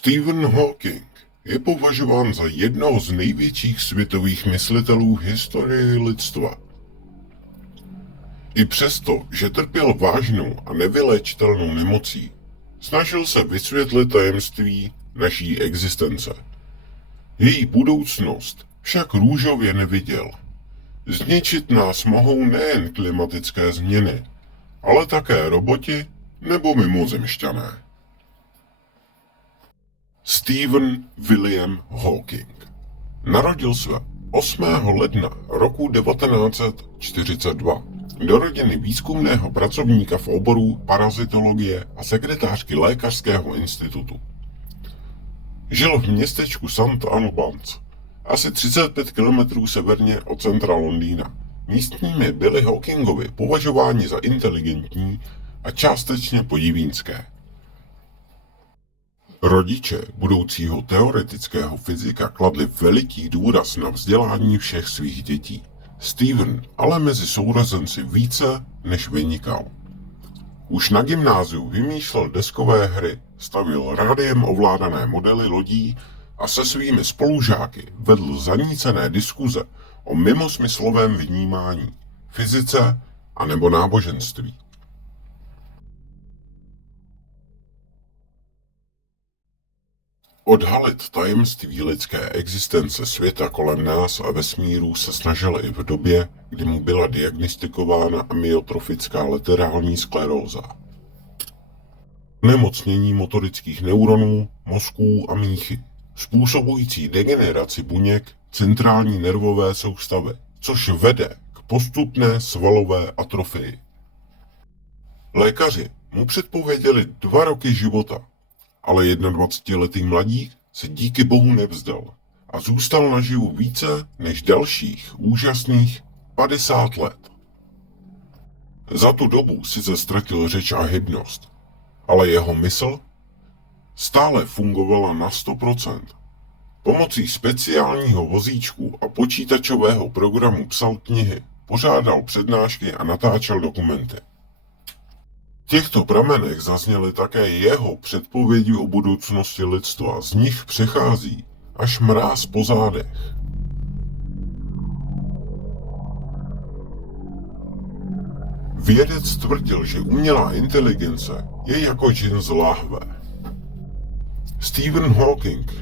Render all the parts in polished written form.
Stephen Hawking je považován za jednoho z největších světových myslitelů v historii lidstva. I přesto, že trpěl vážnou a nevyléčitelnou nemocí, snažil se vysvětlit tajemství naší existence. Její budoucnost však růžově neviděl. Zničit nás mohou nejen klimatické změny, ale také roboti nebo mimozemšťané. Stephen William Hawking narodil se 8. ledna roku 1942 do rodiny výzkumného pracovníka v oboru parazitologie a sekretářky lékařského institutu. Žil v městečku St. Albans, asi 35 km severně od centra Londýna. Místními byli Hawkingovi považováni za inteligentní a částečně podivínské. Rodiče budoucího teoretického fyzika kladli veliký důraz na vzdělání všech svých dětí. Stephen ale mezi sourozenci více než vynikal. Už na gymnáziu vymýšlel deskové hry, stavěl rádiem ovládané modely lodí a se svými spolužáky vedl zanícené diskuze o mimosmyslovém vnímání, fyzice a nebo náboženství. Odhalit tajemství lidské existence světa kolem nás a vesmíru se snažil i v době, kdy mu byla diagnostikována amyotrofická laterální skleróza. Onemocnění motorických neuronů, mozků a míchy, způsobující degeneraci buněk centrální nervové soustavy, což vede k postupné svalové atrofii. Lékaři mu předpověděli 2 roky života, ale 21letý mladík se díky bohu nevzdal a zůstal naživu více než dalších úžasných 50 let. Za tu dobu sice ztratil řeč a hybnost, ale jeho mysl stále fungovala na 100%. Pomocí speciálního vozíčku a počítačového programu psal knihy, pořádal přednášky a natáčel dokumenty. V těchto pramenech zazněly také jeho předpovědi o budoucnosti lidstva, z nich přechází až mráz po zádech. Vědec tvrdil, že umělá inteligence je jako džin z láhve. Stephen Hawking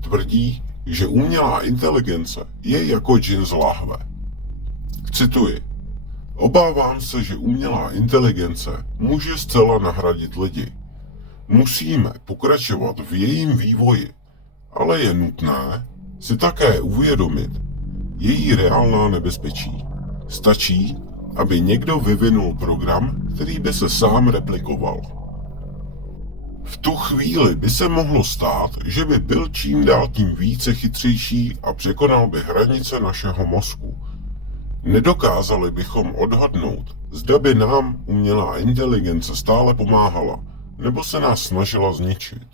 tvrdí, že umělá inteligence je jako džin z láhve. Cituji: obávám se, že umělá inteligence může zcela nahradit lidi. Musíme pokračovat v jejím vývoji, ale je nutné si také uvědomit její reálná nebezpečí. Stačí, aby někdo vyvinul program, který by se sám replikoval. V tu chvíli by se mohlo stát, že by byl čím dál tím více chytřejší a překonal by hranice našeho mozku. Nedokázali bychom odhadnout, zda by nám umělá inteligence stále pomáhala, nebo se nás snažila zničit.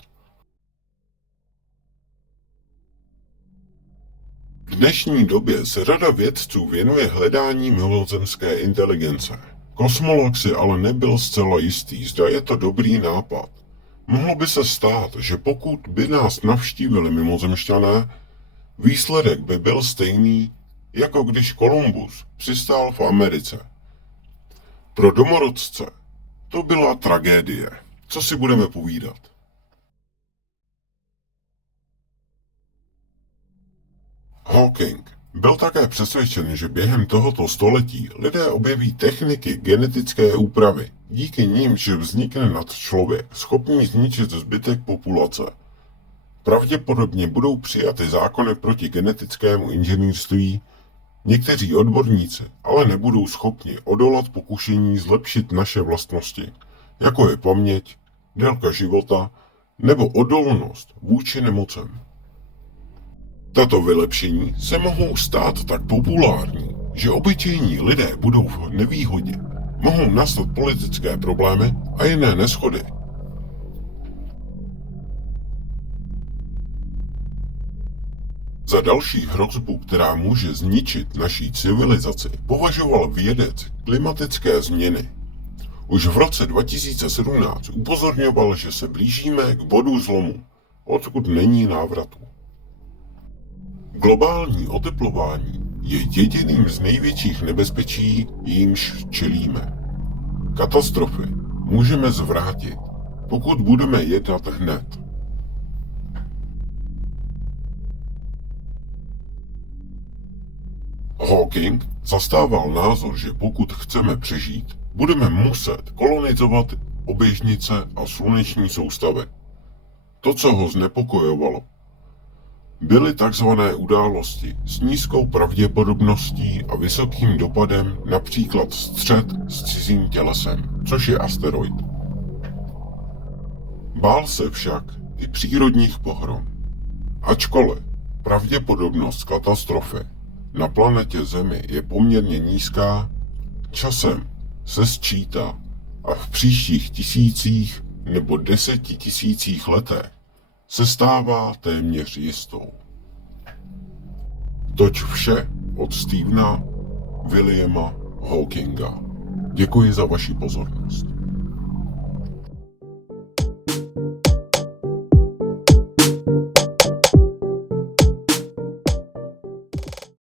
V dnešní době se řada vědců věnuje hledání mimozemské inteligence. Kosmolog si ale nebyl zcela jistý, zda je to dobrý nápad. Mohlo by se stát, že pokud by nás navštívili mimozemšťané, výsledek by byl stejný, jako když Kolumbus přistál v Americe. Pro domorodce to byla tragédie. Co si budeme povídat? Hawking byl také přesvědčen, že během tohoto století lidé objeví techniky genetické úpravy, díky nimž vznikne nadčlověk, schopný zničit zbytek populace. Pravděpodobně budou přijaty zákony proti genetickému inženýrství. Někteří odborníci ale nebudou schopni odolat pokušení zlepšit naše vlastnosti, jako je paměť, délka života nebo odolnost vůči nemocem. Tato vylepšení se mohou stát tak populární, že obyčejní lidé budou v nevýhodě. Mohou nastat politické problémy a jiné neshody. Za další hrozbu, která může zničit naší civilizaci, považoval vědec klimatické změny. Už v roce 2017 upozorňoval, že se blížíme k bodu zlomu. odkud není návratu. Globální oteplování je jediným z největších nebezpečí, jímž čelíme. Katastrofy můžeme zvrátit, pokud budeme jednat hned. Hawking zastával názor, že pokud chceme přežít, budeme muset kolonizovat oběžnice a sluneční soustavy. To, co ho znepokojovalo, byly takzvané události s nízkou pravděpodobností a vysokým dopadem, například střet s cizím tělesem, což je asteroid. Bál se však i přírodních pohrom. Ačkoliv pravděpodobnost katastrofy na planetě Zemi je poměrně nízká, časem se sčítá a v příštích tisících nebo 10 000 letech se stává téměř jistou. Toť vše od Stephena Williama Hawkinga. Děkuji za vaši pozornost.